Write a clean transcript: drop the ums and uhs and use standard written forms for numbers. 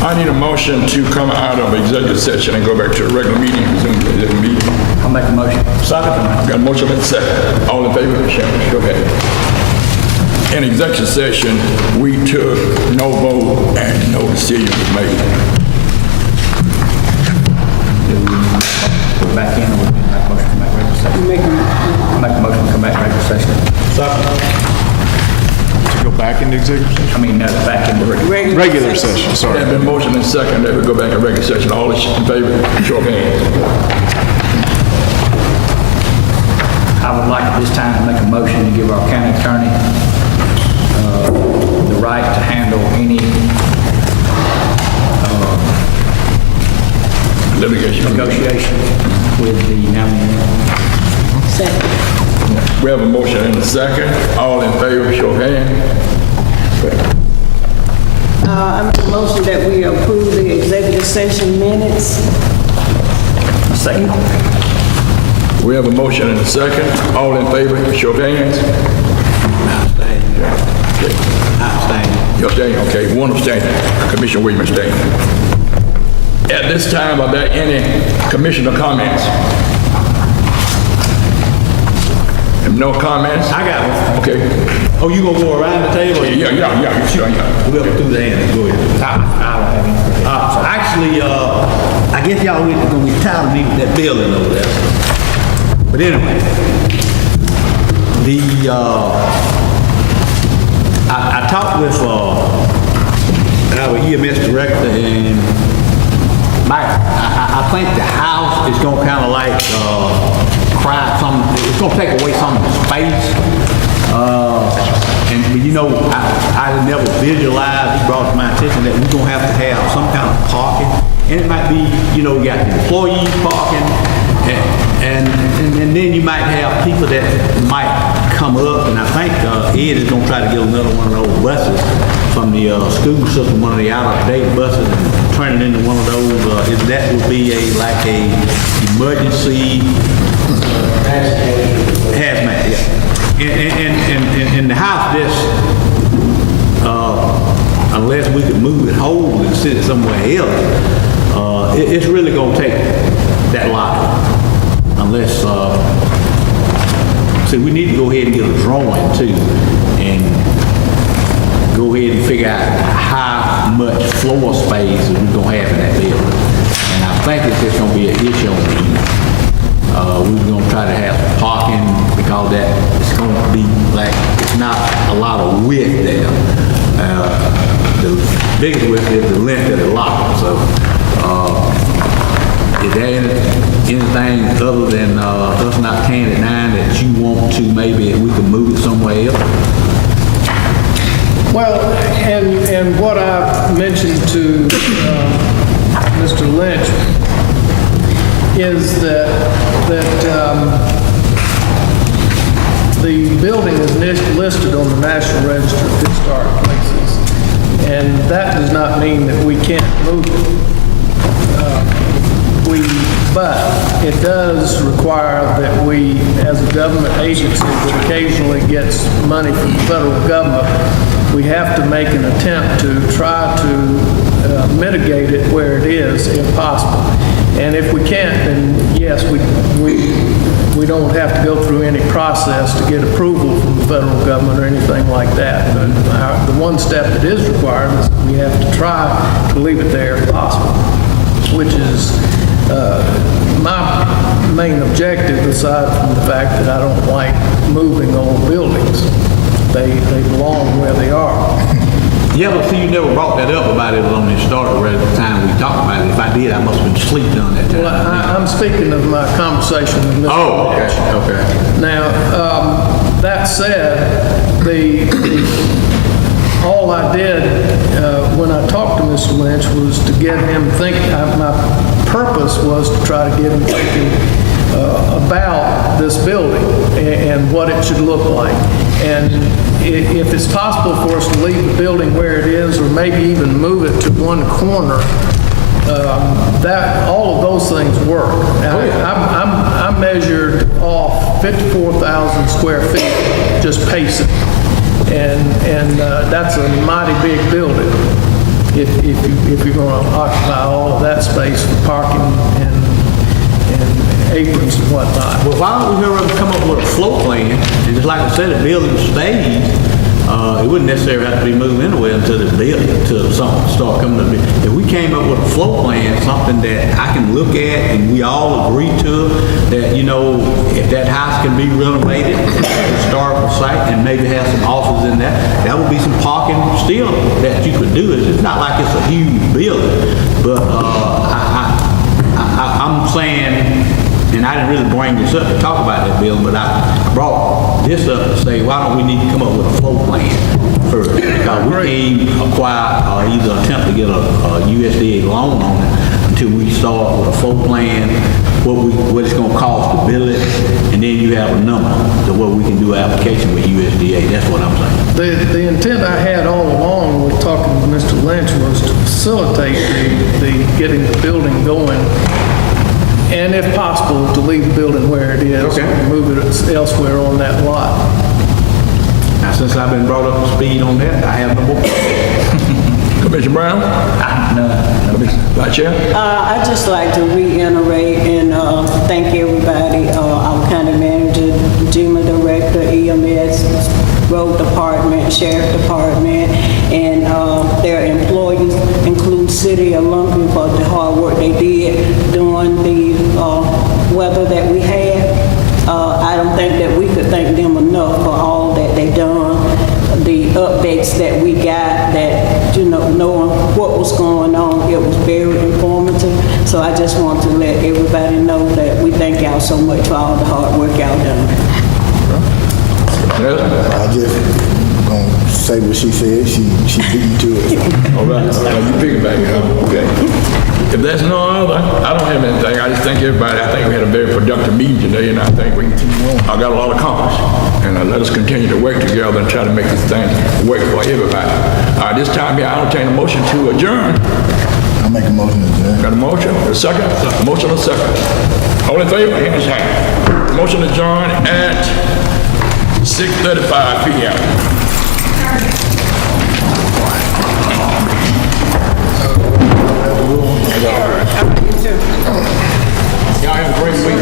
I need a motion to come out of executive session and go back to a regular meeting, resume the regular meeting. I'll make a motion. Second. Got a motion and a second. All in favor? Show hand. In executive session, we took no vote and no decision was made. Go back in, or we make a motion to come back regular session? Make a motion to come back regular session. Second. To go back into executive session? I mean, no, back in the Regular session, sorry. There's been motion and second that we go back to regular session. All in favor? Show hands. I would like at this time to make a motion to give our county attorney the right to handle any Litigation. negotiations with the nominee. Second. We have a motion and a second. All in favor? Show hands. I make a motion that we approve the executive session minutes. Second. We have a motion and a second. All in favor? Show hands. Abstain. You abstain? Okay, one abstaining. Commissioner Williams abstaining. At this time, are there any commissioner comments? If no comments? I got one. Okay. Oh, you gonna go around the table? Yeah, sure, yeah. Whoever threw the hand, go ahead. I don't have any. Actually, I guess y'all gonna be tired of me with that building over there. But anyway, I talked with our EMS director, and I think the house is gonna kind of like it's gonna take away some of the space. And you know, I never visualized, he brought to my attention that we're gonna have to have some kind of parking. And it might be, you know, you got the employees parking, and then you might have people that might come up, and I think Ed is gonna try to get another one of those buses from the school system, one of the out-of-date buses, and turn it into one of those, that would be like a emergency hazmat, yeah. And the house just, unless we could move it whole and sit it somewhere else, it's really gonna take that lot. Unless, see, we need to go ahead and get a drawing too, and go ahead and figure out how much floor space we're gonna have in that building. And I think it's just gonna be an issue on the we're gonna try to have some parking, because that it's gonna be like, it's not a lot of width there. The biggest width is the length of the lot. So, is there anything other than us not tearing it down that you want to, maybe we can move it somewhere else? Well, and what I mentioned to Mr. Lynch is that the building is listed on the National Register of Historic Places, and that does not mean that we can't move it. But it does require that we, as a government agency that occasionally gets money from the federal government, we have to make an attempt to try to mitigate it where it is, if possible. And if we can't, then yes, we don't have to go through any process to get approval from the federal government or anything like that. But the one step that is required is we have to try to leave it there if possible, which is my main objective, aside from the fact that I don't like moving old buildings. They belong where they are. Yeah, but see, you never brought that up about it on the start or at the time we talked about it. If I did, I must have been asleep during that time. Well, I'm speaking of my conversation with Mr. Oh, okay, Lynch. okay. Now, that said, all I did when I talked to Mr. Lynch was to get him thinking. My purpose was to try to get him thinking about this building and what it should look like. And if it's possible for us to leave the building where it is, or maybe even move it to one corner, that all of those things work. I measured off 54,000 square feet just pacing, and that's a mighty big building. if you're going to occupy all of that space for parking and aprons and whatnot. Well, why don't we hurry up and come up with a floor plan? And just like I said, the building stays, it wouldn't necessarily have to be moved anywhere until the building, until something start coming to be. If we came up with a floor plan, something that I can look at and we all agree to, that, you know, if that house can be renovated, historical site, and maybe have some offices in there, that would be some parking still that you could do. It's not like it's a huge building, but I'm saying, and I didn't really bring this up to talk about that building, but I brought this up to say, why don't we need to come up with a floor plan first? Because we can't acquire or either attempt to get a USDA loan on it until we start with a floor plan, what it's going to cost to build it, and then you have a number to where we can do an application with USDA. That's what I'm saying. The intent I had all along with talking to Mr. Lynch was to facilitate the getting the building going, and if possible, to leave the building where it is, Okay. and move it elsewhere on that lot. Now, since I've been brought up to speed on that, I have no more. Commissioner Brown? No. Vice Chair? I'd just like to reiterate and thank everybody, our county manager, GEMA director, EMS, road department, sheriff department, and their employees, include City of Lumpkin, for the hard work they did during the weather that we had. I don't think that we could thank them enough for all that they done, the updates that we got, that, you know, knowing what was going on, it was very informative. So I just want to let everybody know that we thank y'all so much for all the hard work y'all done. I just gonna say what she said. She beat me to it. All right, you piggyback it up, okay. If there's no other, I don't have anything. I just thank everybody. I think we had a very productive meeting today, and I think I got a lot accomplished. And let us continue to work together and try to make this thing work for everybody. This time here, I'll entertain a motion to adjourn. I'll make a motion to adjourn. Got a motion? A second? A motion, a second. All in favor? Hands high. Motion adjourned at 6:35 p.m. Y'all have a great week.